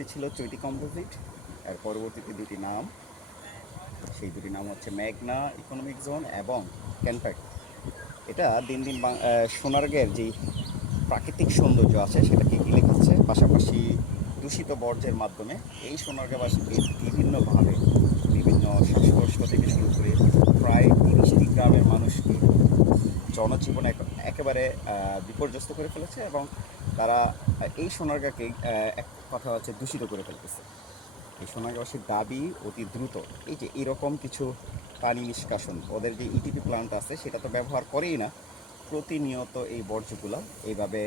শুরুতে ছিল চৈতি কম্পোজিট, এর পরবর্তীতে দুটি নাম, সেই দুটি নাম হচ্ছে মেঘনা ইকোনমিক জোন এবং কেনটাকি। এটা দিন দিন সোনারগাঁয়ের যেই প্রাকৃতিক সৌন্দর্য আছে সেটাকে গিলে খাচ্ছে, পাশাপাশি দূষিত বর্জ্যের মাধ্যমে এই সোনারগাঁবাসীকে বিভিন্নভাবে বিভিন্ন শ্বাসকষ্ট থেকে শুরু করে প্রায় 30টি গ্রামের মানুষকে জনজীবন একেবারে বিপর্যস্ত করে ফেলেছে এবং তারা এই সোনারগাঁকে এক কথা হচ্ছে দূষিত করে ফেলতেছে। এই সোনারগাঁওবাসীর দাবি অতি দ্রুত এই যে এরকম কিছু পানি নিষ্কাশন, ওদের যে ইটিপি প্ল্যান্ট আছে সেটা তো ব্যবহার করেই না, প্রতিনিয়ত এই বর্জ্যগুলো এইভাবে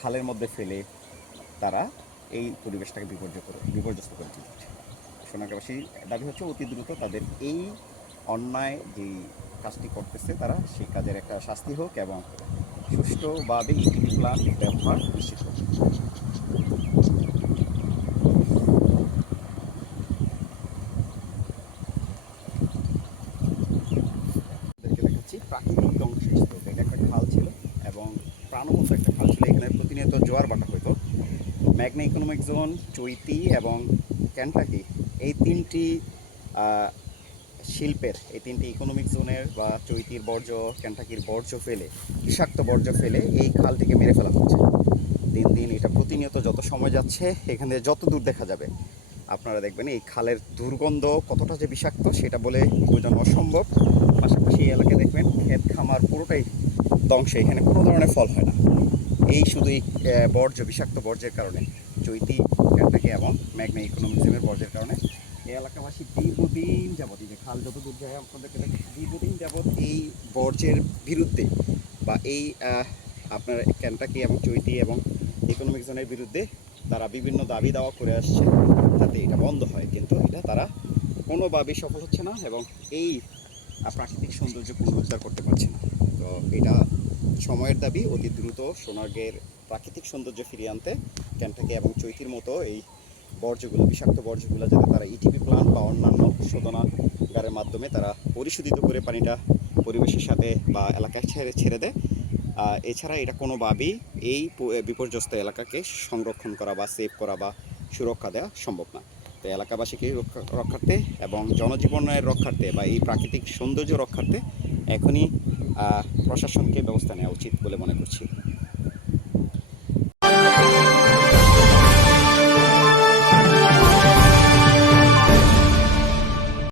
খালের মধ্যে ফেলে তারা এই পরিবেশটাকে বিপর্যস্ত করে দিচ্ছে। সোনারগাঁওবাসীর দাবি হচ্ছে অতি দ্রুত তাদের এই অন্যায় যেই কাজটি করতেছে তারা সেই কাজের একটা শাস্তি হোক এবং সুষ্ঠুভাবে ইটিপি প্ল্যান্ট ব্যবহার নিশ্চিত হোক। দেখাচ্ছি প্রাকৃতিক ধ্বংসস্তূপ। এটা একটা খাল ছিল এবং প্রাণবন্ত একটা খাল ছিল, এখানে প্রতিনিয়ত জোয়ার ভাটা হতো। মেঘনা ইকোনমিক জোন, চৈতি এবং কেনটাকি, এই তিনটি শিল্পের, এই তিনটি ইকোনমিক জোনের বা চৈতির বর্জ্য, কেনটাকির বর্জ্য ফেলে, বিষাক্ত বর্জ্য ফেলে এই খালটিকে মেরে ফেলা হচ্ছে। দিন দিন এটা প্রতিনিয়ত যত সময় যাচ্ছে এখানে যত দূর দেখা যাবে আপনারা দেখবেন এই খালের দুর্গন্ধ কতটা যে বিষাক্ত সেটা বলে বোঝানো অসম্ভব। পাশাপাশি এই এলাকায় দেখবেন ক্ষেত খামার পুরোটাই ধ্বংস, এখানে কোনো ধরনের ফল হয় না, এই শুধু এই বর্জ্য, বিষাক্ত বর্জ্যের কারণে, চৈতি, কেনটাকি এবং মেঘনা ইকোনমিক জোনের বর্জ্যের কারণে এই এলাকাবাসী দীর্ঘদিন যাবৎ, এই যে খাল যত দূর যায় আপনাদেরকে দীর্ঘদিন যাবৎ এই বর্জ্যের বিরুদ্ধে বা এই আপনার কেনটাকি এবং চৈতি এবং ইকোনমিক জোনের বিরুদ্ধে তারা বিভিন্ন দাবি দাওয়া করে আসছে যাতে এটা বন্ধ হয়, কিন্তু এটা তারা কোনোভাবেই সফল হচ্ছে না এবং এই প্রাকৃতিক সৌন্দর্য পুনরুদ্ধার করতে পারছে না। তো এটা সময়ের দাবি, অতি দ্রুত সোনারগাঁয়ের প্রাকৃতিক সৌন্দর্য ফিরিয়ে আনতে কেনটাকি এবং চৈতির মতো এই বর্জ্যগুলো, বিষাক্ত বর্জ্যগুলো যাতে তারা ইটিপি প্ল্যান্ট বা অন্যান্য শোধনাগারের মাধ্যমে তারা পরিশোধিত করে পানিটা পরিবেশের সাথে বা এলাকায় ছেড়ে দেয়। এছাড়া এটা কোনোভাবেই এই বিপর্যস্ত এলাকাকে সংরক্ষণ করা বা সেভ করা বা সুরক্ষা দেওয়া সম্ভব না। তো এলাকাবাসীকে রক্ষার্থে এবং জনজীবনের রক্ষার্থে বা এই প্রাকৃতিক সৌন্দর্য রক্ষার্থে এখনই প্রশাসনকে ব্যবস্থা নেওয়া উচিত বলে মনে করছি।